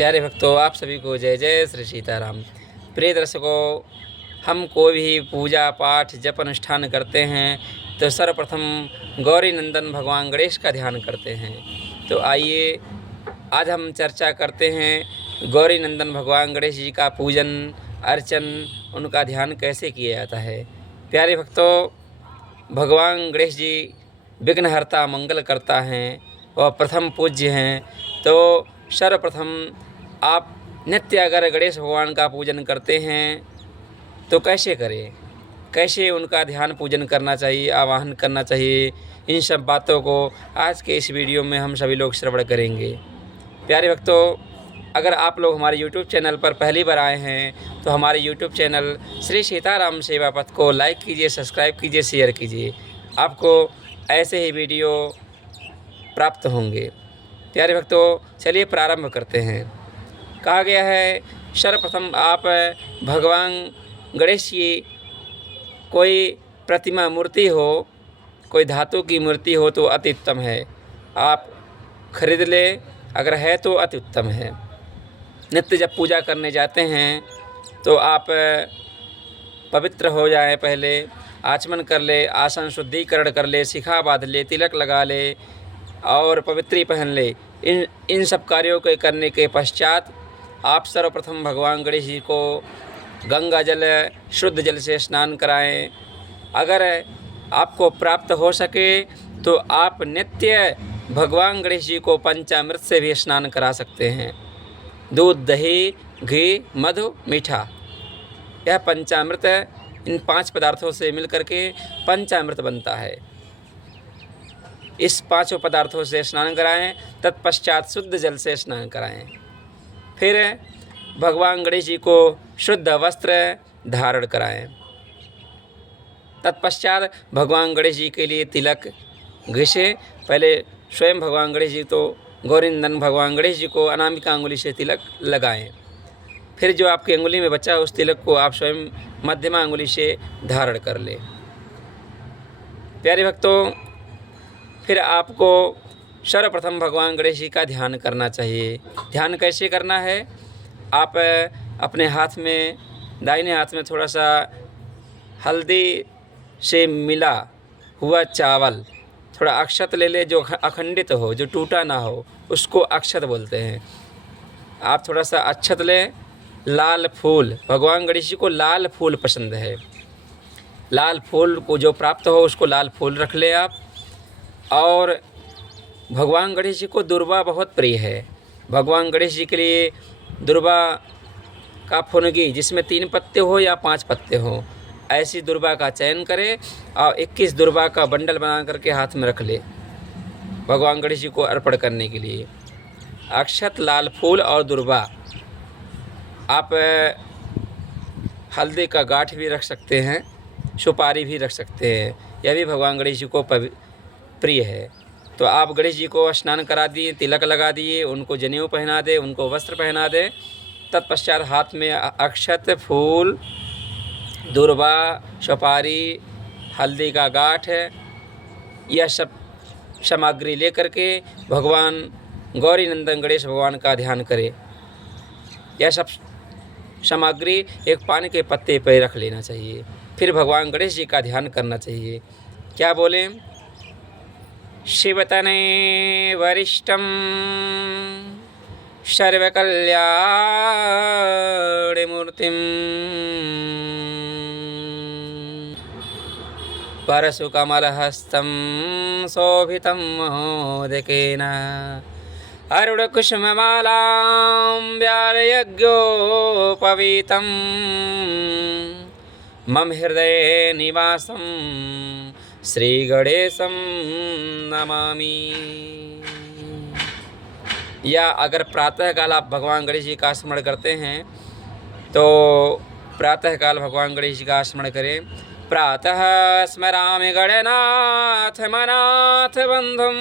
प्यारे भक्तों, आप सभी को जय जय श्री सीताराम। प्रिय दर्शकों, हम कोई भी पूजा पाठ जप अनुष्ठान करते हैं तो सर्वप्रथम गौरी नंदन भगवान गणेश का ध्यान करते हैं। तो आइए आज हम चर्चा करते हैं गौरी नंदन भगवान गणेश जी का पूजन अर्चन, उनका ध्यान कैसे किया जाता है। प्यारे भक्तों, भगवान गणेश जी विघ्नहर्ता मंगल करता हैं और प्रथम पूज्य हैं। तो सर्वप्रथम आप नित्य अगर गणेश भगवान का पूजन करते हैं तो कैसे करें, कैसे उनका ध्यान पूजन करना चाहिए, आवाहन करना चाहिए, इन सब बातों को आज के इस वीडियो में हम सभी लोग श्रवण करेंगे। प्यारे भक्तों, अगर आप लोग हमारे YouTube चैनल पर पहली बार आए हैं तो हमारे YouTube चैनल श्री सीताराम सेवा पथ को लाइक कीजिए, सब्सक्राइब कीजिए, शेयर कीजिए। आपको ऐसे ही वीडियो प्राप्त होंगे। प्यारे भक्तों, चलिए प्रारंभ करते हैं। कहा गया है सर्वप्रथम आप भगवान गणेश की कोई प्रतिमा मूर्ति हो, कोई धातु की मूर्ति हो तो अति उत्तम है, आप खरीद ले, अगर है तो अति उत्तम है। नित्य जब पूजा करने जाते हैं तो आप पवित्र हो जाएं, पहले आचमन कर ले, आसन शुद्धिकरण कर ले, शिखा बांध ले, तिलक लगा ले और पवित्री पहन ले। इन सब कार्यों के करने के पश्चात आप सर्वप्रथम भगवान गणेश जी को गंगा जल, शुद्ध जल से स्नान कराएं। अगर आपको प्राप्त हो सके तो आप नित्य भगवान गणेश जी को पंचामृत से भी स्नान करा सकते हैं। दूध, दही, घी, मधु, मीठा, यह पंचामृत इन 5 पदार्थों से मिलकर के पंचामृत बनता है। इस 5 पदार्थों से स्नान कराएं, तत्पश्चात शुद्ध जल से स्नान कराएं। फिर भगवान गणेश जी को शुद्ध वस्त्र धारण कराएं। तत्पश्चात भगवान गणेश जी के लिए तिलक घिसे। पहले स्वयं भगवान गणेश जी तो गौरी नंदन भगवान गणेश जी को अनामिका अंगुली से तिलक लगाएं। फिर जो आपकी अंगुली में बचा उस तिलक को आप स्वयं मध्यमा अंगुली से धारण कर लें। प्यारे भक्तों, फिर आपको सर्वप्रथम भगवान गणेश जी का ध्यान करना चाहिए। ध्यान कैसे करना है, आप अपने हाथ में, दाहिने हाथ में थोड़ा सा हल्दी से मिला हुआ चावल, थोड़ा अक्षत ले ले, जो अखंडित हो, जो टूटा ना हो, उसको अक्षत बोलते हैं। आप थोड़ा सा अक्षत लें। लाल फूल, भगवान गणेश जी को लाल फूल पसंद है, लाल फूल को जो प्राप्त हो उसको लाल फूल रख ले आप। और भगवान गणेश जी को दुर्वा बहुत प्रिय है। भगवान गणेश जी के लिए दुर्वा का फुनगी, जिसमें 3 पत्ते हो या 5 पत्ते हो, ऐसी दुर्वा का चयन करें और 21 दुर्वा का बंडल बना करके हाथ में रख ले भगवान गणेश जी को अर्पण करने के लिए। अक्षत, लाल फूल और दुर्वा। आप हल्दी का गांठ भी रख सकते हैं, सुपारी भी रख सकते हैं, यह भी भगवान गणेश जी को प्रिय है। तो आप गणेश जी को स्नान करा दिए, तिलक लगा दिए, उनको जनेऊ पहना दे, उनको वस्त्र पहना दे। तत्पश्चात हाथ में अक्षत, फूल, दुर्वा, सुपारी, हल्दी का गांठ, यह सब सामग्री लेकर के भगवान गौरी नंदन गणेश भगवान का ध्यान करें। यह सब सामग्री एक पान के पत्ते पर रख लेना चाहिए। फिर भगवान गणेश जी का ध्यान करना चाहिए। क्या बोलें? शिवतने वरिष्ठम सर्वकल्याणमूर्तिं परशुकमलहस्तं शोभितं मोदकेन अरुणकुसुममालां व्यालयज्ञोपवीतं मम हृदये निवासं श्रीगणेशं नमामि। या अगर प्रातःकाल आप भगवान गणेश जी का स्मरण करते हैं तो प्रातःकाल भगवान गणेश जी का स्मरण करें। प्रातः स्मरामि गणनाथ मनाथ बंधुं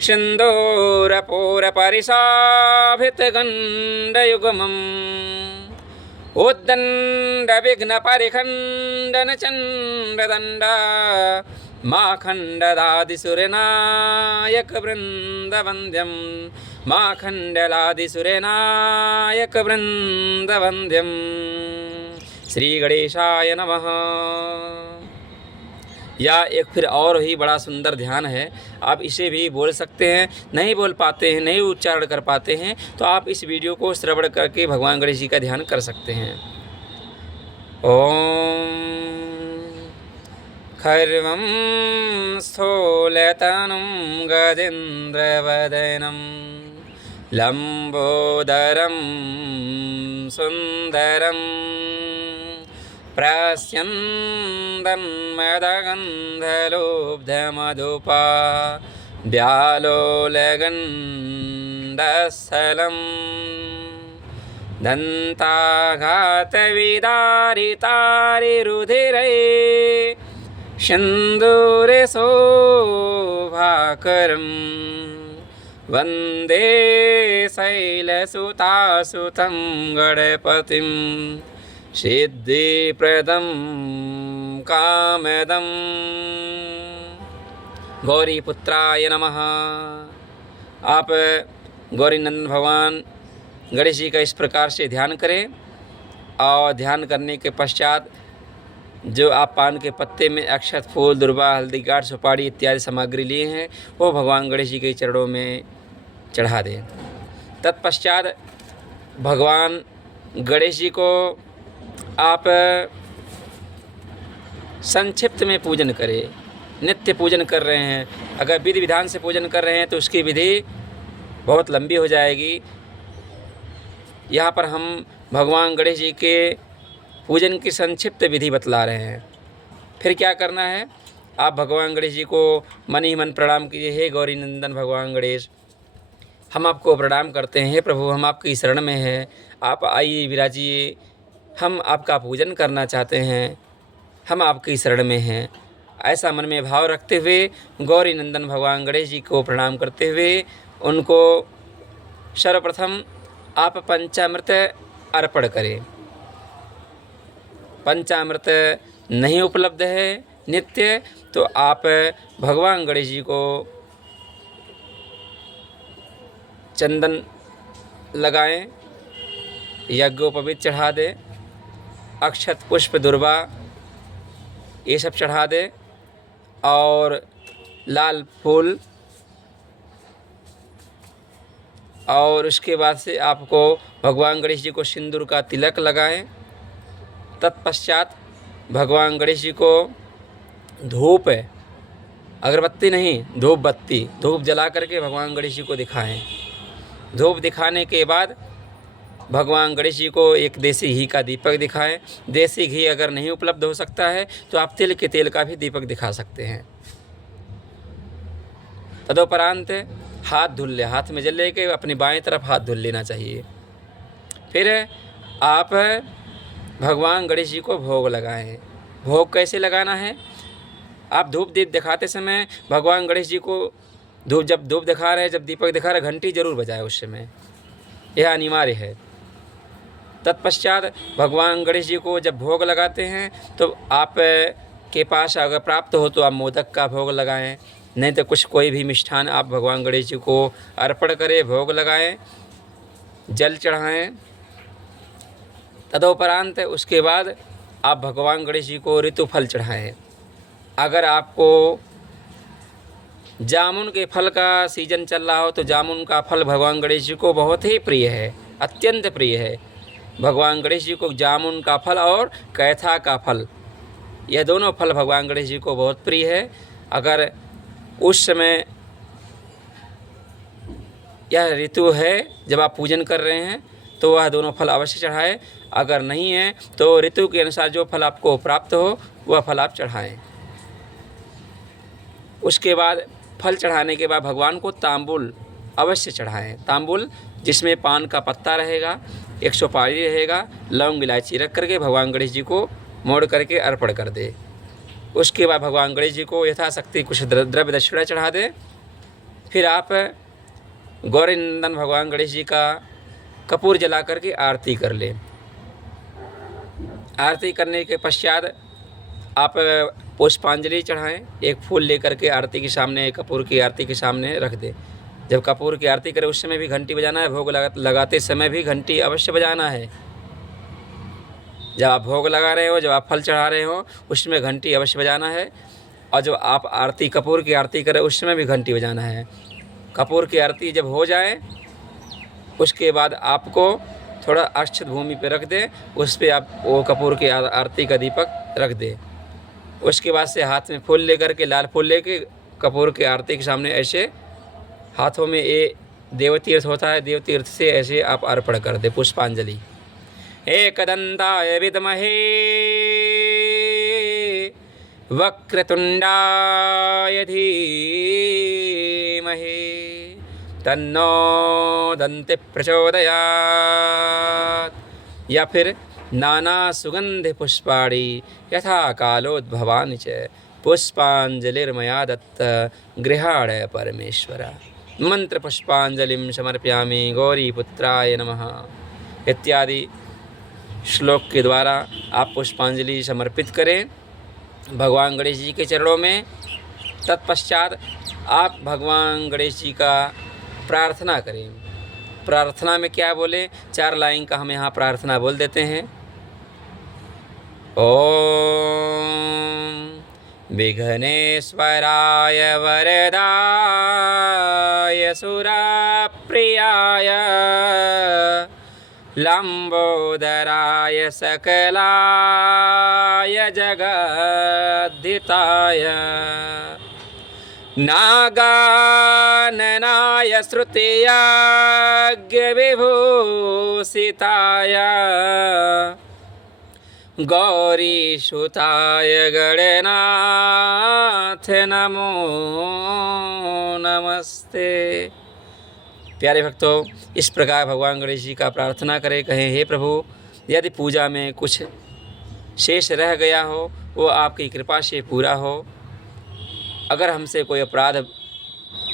सिन्दूरपूरपरिशाभितगण्डयुग्मम् उद्दण्डविघ्नपरिखण्डनचण्डदण्ड माखण्डदादिसुरनायकवृन्दवन्द्यं माखण्डलादिसुरेनायकवृन्दवन्द्यं श्रीगणेशाय नमः। या एक फिर और ही बड़ा सुंदर ध्यान है, आप इसे भी बोल सकते हैं। नहीं बोल पाते हैं, नहीं उच्चारण कर पाते हैं, तो आप इस वीडियो को श्रवण करके भगवान गणेश जी का ध्यान कर सकते हैं। ओम खर्वं स्थूलतनुं गजेन्द्रवदनं लंबोदरं सुंदरं प्रस्यन्दन्मदगन्धलोब्धमधुपा व्यालोलगण्डस्थलं दन्ताघातविदारितारिरुधिरै सिन्दूरे शोभाकरं वन्दे शैलसुतासुतं गणपतिं सिद्धिप्रदं कामदं। गौरीपुत्राय नमः। आप गौरी नंदन भगवान गणेश जी का इस प्रकार से ध्यान करें, और ध्यान करने के पश्चात जो आप पान के पत्ते में अक्षत, फूल, दुर्वा, हल्दी, गाठ, सुपारी इत्यादि सामग्री लिए हैं वो भगवान गणेश जी के चरणों में चढ़ा दें। तत्पश्चात भगवान गणेश जी को आप संक्षिप्त में पूजन करें। नित्य पूजन कर रहे हैं, अगर विधि विधान से पूजन कर रहे हैं तो उसकी विधि बहुत लंबी हो जाएगी। यहाँ पर हम भगवान गणेश जी के पूजन की संक्षिप्त विधि बतला रहे हैं। फिर क्या करना है, आप भगवान गणेश जी को मन ही मन प्रणाम कीजिए। हे गौरी नंदन भगवान गणेश, हम आपको प्रणाम करते हैं। हे प्रभु, हम आपकी शरण में हैं, आप आइए विराजिए, हम आपका पूजन करना चाहते हैं, हम आपकी शरण में हैं। ऐसा मन में भाव रखते हुए गौरी नंदन भगवान गणेश जी को प्रणाम करते हुए उनको सर्वप्रथम आप पंचामृत अर्पण करें। पंचामृत नहीं उपलब्ध है नित्य, तो आप भगवान गणेश जी को चंदन लगाएं, यज्ञोपवीत चढ़ा दें, अक्षत, पुष्प, दुर्वा ये सब चढ़ा दें, और लाल फूल, और उसके बाद से आपको भगवान गणेश जी को सिंदूर का तिलक लगाएं। तत्पश्चात भगवान गणेश जी को धूप, अगरबत्ती नहीं, धूप बत्ती, धूप जला करके भगवान गणेश जी को दिखाएं। धूप दिखाने के बाद भगवान गणेश जी को एक देसी घी का दीपक दिखाएं। देसी घी अगर नहीं उपलब्ध हो सकता है तो आप तिल के तेल का भी दीपक दिखा सकते हैं। तदोपरांत हाथ धुल ले, हाथ में जल लेके अपनी बाएं तरफ हाथ धुल लेना चाहिए। फिर आप भगवान गणेश जी को भोग लगाएं। भोग कैसे लगाना है, आप धूप दीप दिखाते समय भगवान गणेश जी को जब धूप दिखा रहे हैं, जब दीपक दिखा रहे हैं, घंटी जरूर बजाए उस समय, यह अनिवार्य है। तत्पश्चात भगवान गणेश जी को जब भोग लगाते हैं तो आप के पास अगर प्राप्त हो तो आप मोदक का भोग लगाएं, नहीं तो कुछ कोई भी मिष्ठान आप भगवान गणेश जी को अर्पण करें, भोग लगाएं, जल चढ़ाएं। तदोपरांत उसके बाद आप भगवान गणेश जी को ऋतुफल चढ़ाएं। अगर आपको जामुन के फल का सीजन चल रहा हो तो जामुन का फल भगवान गणेश जी को बहुत ही प्रिय है, अत्यंत प्रिय है। भगवान गणेश जी को जामुन का फल और कैथा का फल, यह दोनों फल भगवान गणेश जी को बहुत प्रिय है। अगर उस समय यह ऋतु है जब आप पूजन कर रहे हैं तो वह दोनों फल अवश्य चढ़ाएं। अगर नहीं है तो ऋतु के अनुसार जो फल आपको प्राप्त हो वह फल आप चढ़ाएं। उसके बाद फल चढ़ाने के बाद भगवान को तांबुल अवश्य चढ़ाएं। तांबुल जिसमें पान का पत्ता रहेगा, एक सुपारी रहेगा, लौंग इलायची रख करके भगवान गणेश जी को मोड़ करके अर्पण कर दे। उसके बाद भगवान गणेश जी को यथाशक्ति कुछ द्रव्य दक्षिणा चढ़ा दें। फिर आप गौरी नंदन भगवान गणेश जी का कपूर जला करके आरती कर लें। आरती करने के पश्चात आप पुष्पांजलि चढ़ाएं। एक फूल लेकर के आरती के सामने, कपूर की आरती के सामने रख दें। जब कपूर की आरती करें उस समय भी घंटी बजाना है, भोग लगाते समय भी घंटी अवश्य बजाना है। जब आप भोग लगा रहे हो, जब आप फल चढ़ा रहे हो, उसमें घंटी अवश्य बजाना है। और जब आप आरती कपूर की आरती करें उस समय भी घंटी बजाना है। कपूर की आरती जब हो जाए उसके बाद आपको थोड़ा अक्षत भूमि पे रख दें, उस पर आप वो कपूर की आरती का दीपक रख दें। उसके बाद से हाथ में फूल लेकर के, लाल फूल लेके कपूर की आरती के सामने ऐसे हाथों में ये देवतीर्थ होता है, देवतीर्थ से ऐसे आप अर्पण कर दे पुष्पांजलि। एकदंताय विद्महे वक्रतुंडाय धीमहि तन्नो दन्ति प्रचोदयात्। या फिर नाना सुगंधि पुष्पाणि यथा कालोद्भवानि च पुष्पांजलिर्मया दत्त गृहाण परमेश्वर। मंत्र पुष्पांजलिं समर्पयामि गौरीपुत्राय नमः इत्यादि श्लोक के द्वारा आप पुष्पांजलि समर्पित करें भगवान गणेश जी के चरणों में। तत्पश्चात आप भगवान गणेश जी का प्रार्थना करें। प्रार्थना में क्या बोले, 4 लाइन का हम यहाँ प्रार्थना बोल देते हैं। ओम विघ्नेश्वराय वरदाय सुरप्रियाय लंबोदराय सकलाय जगद्धिताय नागाननाय श्रुतियज्ञविभूषिताय गौरीसुताय गणनाथ नमो नमस्ते। प्यारे भक्तों, इस प्रकार भगवान गणेश जी का प्रार्थना करें। कहें, हे प्रभु, यदि पूजा में कुछ शेष रह गया हो वो आपकी कृपा से पूरा हो। अगर हमसे कोई अपराध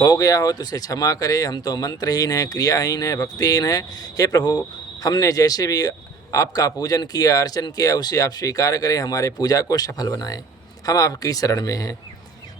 हो गया हो तो उसे क्षमा करें। हम तो मंत्रहीन हैं, क्रियाहीन हैं, भक्तिहीन हैं। हे प्रभु, हमने जैसे भी आपका पूजन किया, अर्चन किया, उसे आप स्वीकार करें, हमारे पूजा को सफल बनाएं। हम आपकी शरण में हैं।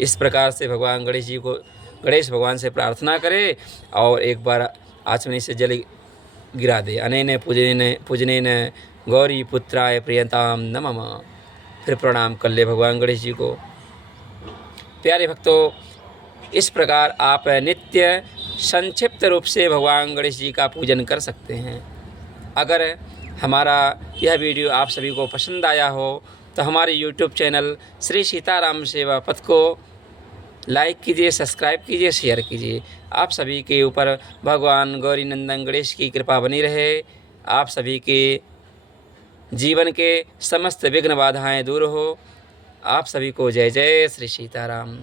इस प्रकार से भगवान गणेश भगवान से प्रार्थना करें और एक बार आचमनी से जल गिरा दे। अनेन पूजनेन गौरी पुत्राय प्रियताम नमः। फिर प्रणाम कर ले भगवान गणेश जी को। प्यारे भक्तों, इस प्रकार आप नित्य संक्षिप्त रूप से भगवान गणेश जी का पूजन कर सकते हैं। अगर हमारा यह वीडियो आप सभी को पसंद आया हो तो हमारे YouTube चैनल श्री सीताराम सेवा पथ को लाइक कीजिए, सब्सक्राइब कीजिए, शेयर कीजिए। आप सभी के ऊपर भगवान गौरी नंदन गणेश की कृपा बनी रहे। आप सभी के जीवन के समस्त विघ्न बाधाएं दूर हो। आप सभी को जय जय श्री सीताराम।